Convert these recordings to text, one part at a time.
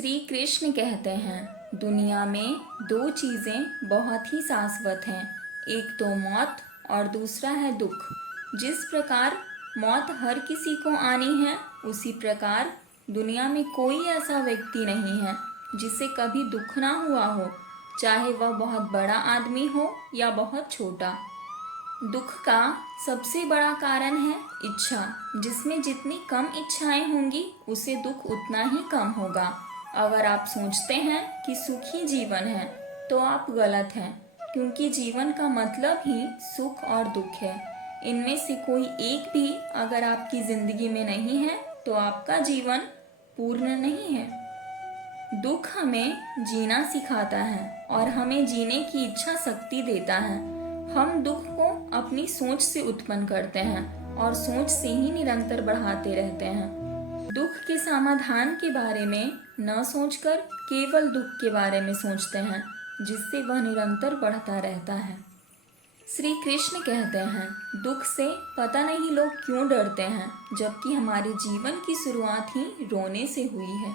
श्री कृष्ण कहते हैं, दुनिया में दो चीज़ें बहुत ही शाश्वत हैं। एक तो मौत और दूसरा है दुख। जिस प्रकार मौत हर किसी को आनी है, उसी प्रकार दुनिया में कोई ऐसा व्यक्ति नहीं है जिसे कभी दुख ना हुआ हो, चाहे वह बहुत बड़ा आदमी हो या बहुत छोटा। दुख का सबसे बड़ा कारण है इच्छा। जिसमें जितनी कम इच्छाएं होंगी, उसे दुख उतना ही कम होगा। अगर आप सोचते हैं कि सुखी जीवन है, तो आप गलत हैं, क्योंकि जीवन का मतलब ही सुख और दुख है। इनमें से कोई एक भी अगर आपकी जिंदगी में नहीं है, तो आपका जीवन पूर्ण नहीं है। दुख हमें जीना सिखाता है और हमें जीने की इच्छा शक्ति देता है। हम दुख को अपनी सोच से उत्पन्न करते हैं और सोच से ही निरंतर बढ़ाते रहते हैं। दुख के समाधान के बारे में न सोचकर केवल दुख के बारे में सोचते हैं, जिससे वह निरंतर बढ़ता रहता है। श्री कृष्ण कहते हैं, दुख से पता नहीं लोग क्यों डरते हैं, जबकि हमारे जीवन की शुरुआत ही रोने से हुई है।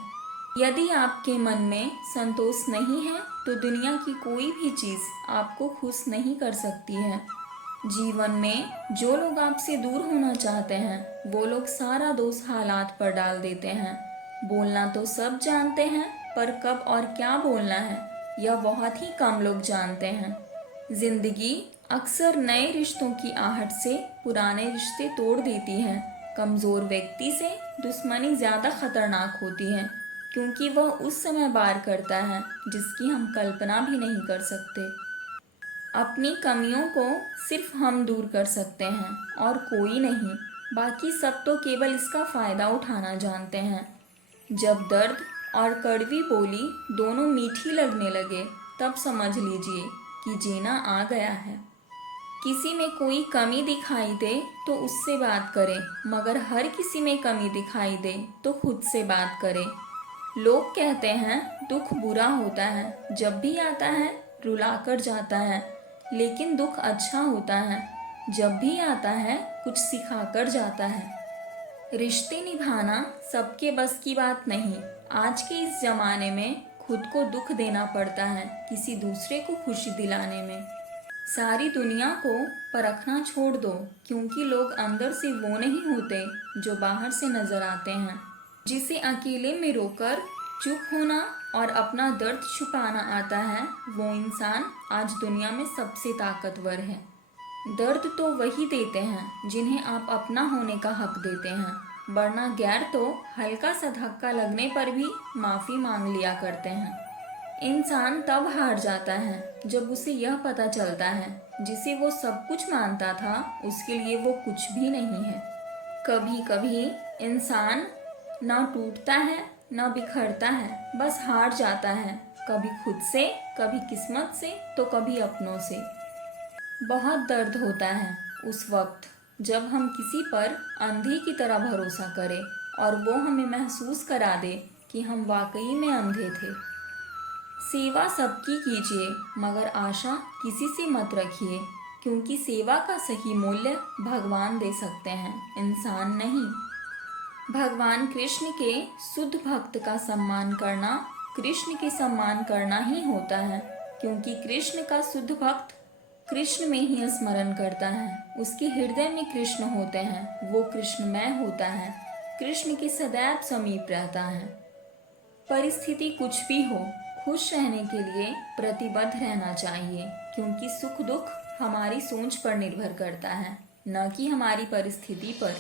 यदि आपके मन में संतोष नहीं है, तो दुनिया की कोई भी चीज़ आपको खुश नहीं कर सकती है। जीवन में जो लोग आपसे दूर होना चाहते हैं, वो लोग सारा दोष हालात पर डाल देते हैं। बोलना तो सब जानते हैं, पर कब और क्या बोलना है, यह बहुत ही कम लोग जानते हैं। जिंदगी अक्सर नए रिश्तों की आहट से पुराने रिश्ते तोड़ देती है। कमज़ोर व्यक्ति से दुश्मनी ज़्यादा खतरनाक होती है, क्योंकि वह उस समय वार करता है जिसकी हम कल्पना भी नहीं कर सकते। अपनी कमियों को सिर्फ हम दूर कर सकते हैं और कोई नहीं। बाकी सब तो केवल इसका फ़ायदा उठाना जानते हैं। जब दर्द और कड़वी बोली दोनों मीठी लगने लगे, तब समझ लीजिए कि जीना आ गया है। किसी में कोई कमी दिखाई दे तो उससे बात करें, मगर हर किसी में कमी दिखाई दे तो खुद से बात करें। लोग कहते हैं दुख बुरा होता है, जब भी आता है रुलाकर जाता है, लेकिन दुख अच्छा होता है, जब भी आता है कुछ सिखाकर जाता है। रिश्ते निभाना सबके बस की बात नहीं। आज के इस जमाने में खुद को दुख देना पड़ता है किसी दूसरे को खुशी दिलाने में। सारी दुनिया को परखना छोड़ दो, क्योंकि लोग अंदर से वो नहीं होते जो बाहर से नजर आते हैं। जिसे अकेले में रोकर चुप होना और अपना दर्द छुपाना आता है, वो इंसान आज दुनिया में सबसे ताकतवर है। दर्द तो वही देते हैं जिन्हें आप अपना होने का हक देते हैं, वरना गैर तो हल्का सा धक्का लगने पर भी माफ़ी मांग लिया करते हैं। इंसान तब हार जाता है जब उसे यह पता चलता है, जिसे वो सब कुछ मानता था, उसके लिए वो कुछ भी नहीं है। कभी कभी इंसान ना टूटता है ना बिखरता है, बस हार जाता है, कभी खुद से, कभी किस्मत से, तो कभी अपनों से। बहुत दर्द होता है उस वक्त जब हम किसी पर अंधे की तरह भरोसा करें और वो हमें महसूस करा दे कि हम वाकई में अंधे थे। सेवा सबकी कीजिए, मगर आशा किसी से मत रखिए, क्योंकि सेवा का सही मूल्य भगवान दे सकते हैं, इंसान नहीं। भगवान कृष्ण के शुद्ध भक्त का सम्मान करना कृष्ण के सम्मान करना ही होता है, क्योंकि कृष्ण का शुद्ध भक्त कृष्ण में ही स्मरण करता है। उसके हृदय में कृष्ण होते हैं, वो कृष्णमय होता है, कृष्ण के सदैव समीप रहता है। परिस्थिति कुछ भी हो, खुश रहने के लिए प्रतिबद्ध रहना चाहिए, क्योंकि सुख दुख हमारी सोच पर निर्भर करता है, न कि हमारी परिस्थिति पर।